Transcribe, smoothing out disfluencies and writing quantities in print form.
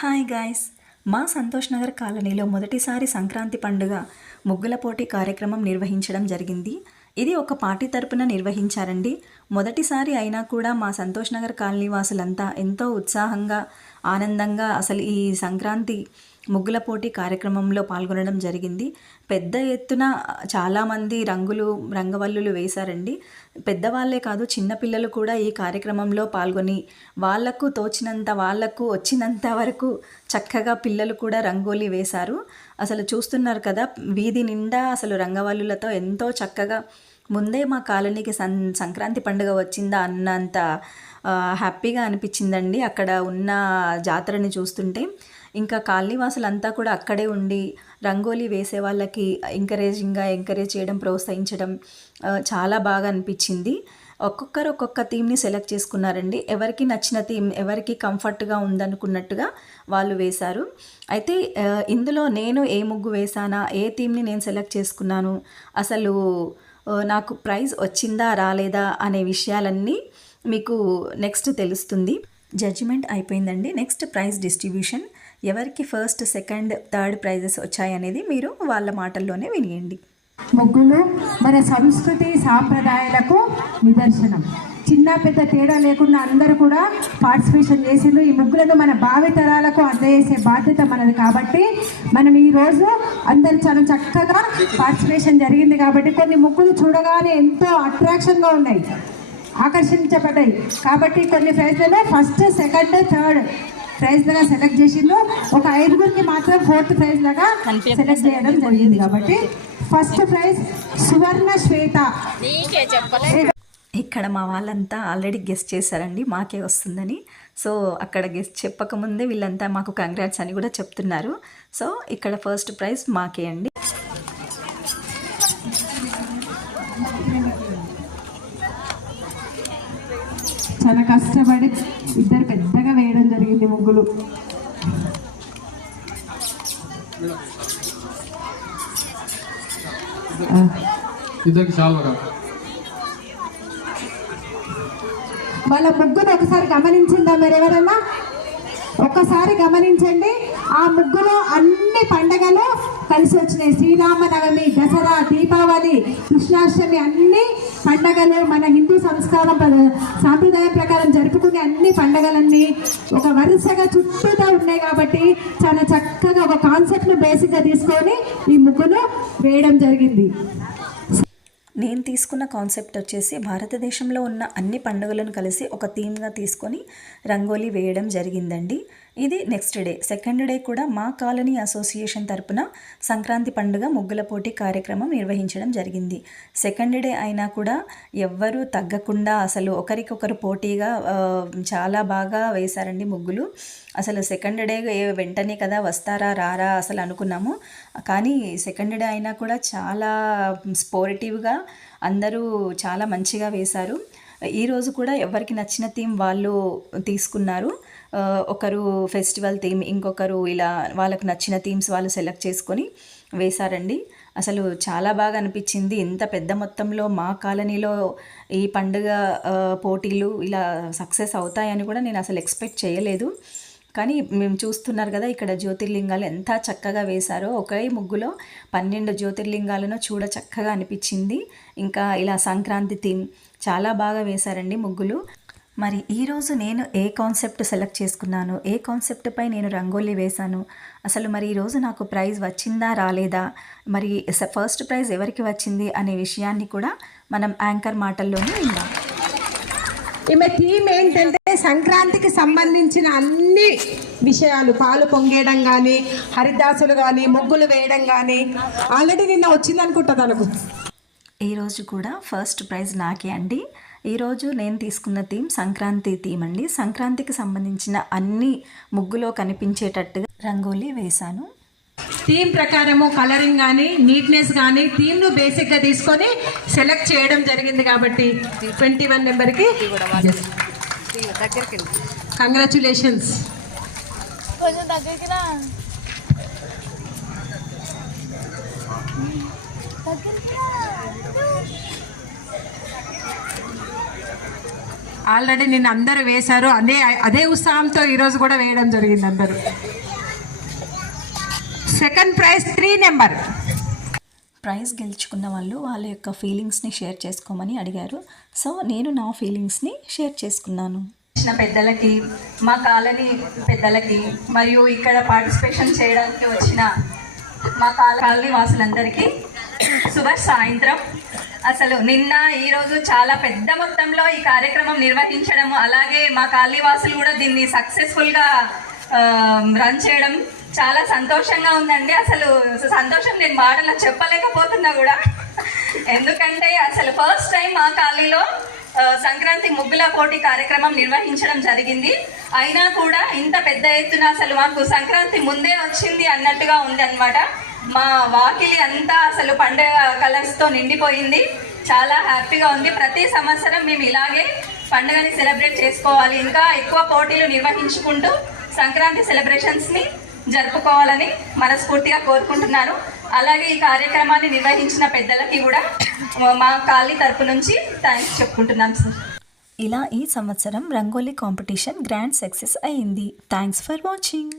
Hi guys, మా సంతోష్ నగర్ కాలనీలో మొదటిసారి సంక్రాంతి పండుగ ముగ్గుల పోటీ కార్యక్రమం నిర్వహించడం జరిగింది. ఇది ఒక పార్టీ తరపున నిర్వహించారండి. మొదటిసారి అయినా కూడా మా సంతోష్ నగర్ కాలనీ వాసులంతా ఎంతో ఉత్సాహంగా ఆనందంగా అసలు ఈ సంక్రాంతి ముగ్గుల పోటీ కార్యక్రమంలో పాల్గొనడం జరిగింది. పెద్ద ఎత్తున చాలామంది రంగవల్లులు వేశారండి. పెద్దవాళ్ళే కాదు, చిన్నపిల్లలు కూడా ఈ కార్యక్రమంలో పాల్గొని వాళ్లకు తోచినంత, వాళ్లకు వచ్చినంత వరకు చక్కగా పిల్లలు కూడా రంగోలీ వేశారు. అసలు చూస్తున్నారు కదా, వీధి నిండా అసలు రంగవల్లులతో ఎంతో చక్కగా ముందే మా కాలనీకి సంక్రాంతి పండుగ వచ్చిందా అన్నంత హ్యాపీగా అనిపించిందండి అక్కడ ఉన్న జాతరని చూస్తుంటే. ఇంకా కాలనీ వాసులంతా కూడా అక్కడే ఉండి రంగోలీ వేసే వాళ్ళకి ఎంకరేజ్ చేయడం, ప్రోత్సహించడం చాలా బాగా అనిపించింది. ఒక్కొక్కరు ఒక్కొక్క థీమ్ని సెలెక్ట్ చేసుకున్నారండి. ఎవరికి నచ్చిన థీమ్, ఎవరికి కంఫర్ట్గా ఉందనుకున్నట్టుగా వాళ్ళు వేశారు. అయితే ఇందులో నేను ఏ ముగ్గు వేసానా, ఏ థీమ్ని నేను సెలెక్ట్ చేసుకున్నాను, అసలు నాకు ప్రైజ్ వచ్చిందా రాలేదా అనే విషయాలన్నీ మీకు నెక్స్ట్ తెలుస్తుంది. జడ్జిమెంట్ అయిపోయిందండి. నెక్స్ట్ ప్రైజ్ డిస్ట్రిబ్యూషన్, ఎవరికి ఫస్ట్, సెకండ్, థర్డ్ ప్రైజెస్ వచ్చాయనేది మీరు వాళ్ళ మాటల్లోనే వినియండి. ముగ్గులు మన సంస్కృతి సాంప్రదాయాలకు నిదర్శనం. చిన్న పెద్ద తేడా లేకుండా అందరూ కూడా పార్టిసిపేషన్ చేసిండ్రు. ఈ ముగ్గులను మన భావితరాలకు అందజేసే బాధ్యత మనది కాబట్టి మనం ఈరోజు అందరు చాలా చక్కగా పార్టిసిపేషన్ జరిగింది. కాబట్టి కొన్ని ముగ్గులు చూడగానే ఎంతో అట్రాక్షన్గా ఉన్నాయి, ఆకర్షించబడ్డాయి. కాబట్టి కొన్ని ప్రైజ్లలో ఫస్ట్, సెకండ్, థర్డ్ ప్రైజ్లుగా సెలెక్ట్ చేసిండ్రు. ఒక 5గురికి మాత్రం ఫోర్త్ ప్రైజ్ లాగా సెలెక్ట్ చేయడం జరిగింది. కాబట్టి ఫస్ట్ ప్రైజ్ సువర్ణ శ్వేత. ఇక్కడ మా వాళ్ళంతా ఆల్రెడీ గెస్ట్ చేశారండి మాకే వస్తుందని. సో అక్కడ గెస్ట్ చెప్పకముందే వీళ్ళంతా మాకు కంగ్రాట్స్ అని కూడా చెప్తున్నారు. సో ఇక్కడ ఫస్ట్ ప్రైజ్ మాకే అండి. చాలా కష్టపడి ఇద్దరు పెద్దగా వేయడం జరిగింది ముగ్గులు. వాళ్ళ ముగ్గును ఒకసారి గమనించిందా మీరు ఎవరన్నా? ఒక్కసారి గమనించండి. ఆ ముగ్గులో అన్ని పండగలు కలిసి వచ్చినాయి. శ్రీరామనవమి, దసరా, దీపావళి, కృష్ణాష్టమి, అన్ని పండగలు మన హిందూ సాంప్రదాయం ప్రకారం జరుపుకునే అన్ని పండగలన్నీ ఒక వరుసగా చుట్టూతా ఉన్నాయి. కాబట్టి చాలా చక్కగా ఒక కాన్సెప్ట్ను బేసిక్గా తీసుకొని ఈ ముగ్గును వేయడం జరిగింది. నేను తీసుకున్న కాన్సెప్ట్ వచ్చేసి భారతదేశంలో ఉన్న అన్ని పండుగలను కలిసి ఒక థీమ్గా తీసుకొని రంగోలీ వేయడం జరిగిందండి. ఇది నెక్స్ట్ డే. సెకండ్ డే కూడా మా కాలనీ అసోసియేషన్ తరపున సంక్రాంతి పండుగ ముగ్గుల పోటీ కార్యక్రమం నిర్వహించడం జరిగింది. సెకండ్ డే అయినా కూడా ఎవ్వరూ తగ్గకుండా అసలు ఒకరికొకరు పోటీగా చాలా బాగా వేశారండి ముగ్గులు. అసలు సెకండ్ డే వెంటనే కదా వస్తారా రారా అసలు అనుకున్నాము. కానీ సెకండ్ డే అయినా కూడా చాలా స్పోర్టివ్గా అందరూ చాలా మంచిగా వేశారు. ఈరోజు కూడా ఎవరికి నచ్చిన థీమ్ వాళ్ళు తీసుకున్నారు. ఒకరు ఫెస్టివల్ థీమ్, ఇంకొకరు ఇలా వాళ్ళకు నచ్చిన థీమ్స్ వాళ్ళు సెలెక్ట్ చేసుకొని వేశారండి. అసలు చాలా బాగా అనిపించింది. ఇంత పెద్ద మొత్తంలో మా కాలనీలో ఈ పండుగ పోటీలు ఇలా సక్సెస్ అవుతాయని కూడా నేను అసలు ఎక్స్పెక్ట్ చేయలేదు. కానీ మేము చూస్తున్నారు కదా, ఇక్కడ జ్యోతిర్లింగాలు ఎంత చక్కగా వేశారో. ఒకే ముగ్గులో 12 జ్యోతిర్లింగాలను చూడ చక్కగా అనిపించింది. ఇంకా ఇలా సంక్రాంతి థీమ్ చాలా బాగా వేశారండి ముగ్గులు. మరి ఈరోజు నేను ఏ కాన్సెప్ట్ సెలెక్ట్ చేసుకున్నాను, ఏ కాన్సెప్ట్పై నేను రంగోలీ వేశాను, అసలు మరి ఈరోజు నాకు ప్రైజ్ వచ్చిందా రాలేదా, మరి ఫస్ట్ ప్రైజ్ ఎవరికి వచ్చింది అనే విషయాన్ని కూడా మనం యాంకర్ మాటల్లోనే విందాం. ఈమె థీమ్ ఏంటంటే సంక్రాంతికి సంబంధించిన అన్ని విషయాలు, పాలు పొంగేయడం కానీ, హరిదాసులు కానీ, ముగ్గులు వేయడం కానీ. ఆల్రెడీ నిన్న వచ్చింది అనుకుంటా తనకు. ఈరోజు కూడా ఫస్ట్ ప్రైజ్ నాకే అండి. ఈరోజు నేను తీసుకున్న థీమ్ సంక్రాంతి థీమ్ అండి. సంక్రాంతికి సంబంధించిన అన్ని ముగ్గులో కనిపించేటట్టుగా రంగోలీ వేశాను. థీమ్ ప్రకారము కలరింగ్ కానీ, నీట్నెస్ కానీ థీమ్ను బేసిక్గా తీసుకొని సెలెక్ట్ చేయడం జరిగింది. కాబట్టి 21 నెంబర్కి కంగ్రాచ్యులేషన్స్. ఆల్రెడీ నిన్న అందరూ వేశారు. అదే ఉత్సాహంతో ఈరోజు కూడా వేయడం జరిగింది అందరూ. Second prize 3 number. ప్రైజ్ గెలుచుకున్న వాళ్ళు వాళ్ళ యొక్క ఫీలింగ్స్ని షేర్ చేసుకోమని అడిగారు. సో నేను నా ఫీలింగ్స్ని షేర్ చేసుకున్నాను. పెద్దలకి, మా కాలనీ పెద్దలకి, మరియు ఇక్కడ పార్టిసిపేషన్ చేయడానికి వచ్చిన మా కాలనీ వాసులందరికీ శుభ సాయంత్రం. అసలు నిన్న ఈరోజు చాలా పెద్ద మొత్తంలో ఈ కార్యక్రమం నిర్వహించడం, అలాగే మా కాలనీ వాసులు కూడా దీన్ని సక్సెస్ఫుల్గా రన్ చేయడం చాలా సంతోషంగా ఉందండి. అసలు సంతోషం నేను మాటలో చెప్పలేకపోతున్నా కూడా, ఎందుకంటే అసలు ఫస్ట్ టైం మా కాలనీలో సంక్రాంతి ముగ్గుల పోటీ కార్యక్రమం నిర్వహించడం జరిగింది. అయినా కూడా ఇంత పెద్ద ఎత్తున అసలు మాకు సంక్రాంతి ముందే వచ్చింది అన్నట్టుగా ఉంది అన్నమాట. మా వాకిలి అంతా అసలు పండుగ కలర్స్తో నిండిపోయింది. చాలా హ్యాపీగా ఉంది. ప్రతి సంవత్సరం మేము ఇలాగే పండుగని సెలబ్రేట్ చేసుకోవాలి, ఇంకా ఎక్కువ పోటీలు నిర్వహించుకుంటూ సంక్రాంతి సెలబ్రేషన్స్ని జరుపుకోవాలని మనస్ఫూర్తిగా కోరుకుంటున్నాను. అలాగే ఈ కార్యక్రమాన్ని నిర్వహించిన పెద్దలకి కూడా మా కాలనీ తరపు నుంచి థ్యాంక్స్ చెప్పుకుంటున్నాం సార్. ఇలా ఈ సంవత్సరం రంగోలీ కాంపిటీషన్ గ్రాండ్ సక్సెస్ అయింది. Thanks for watching.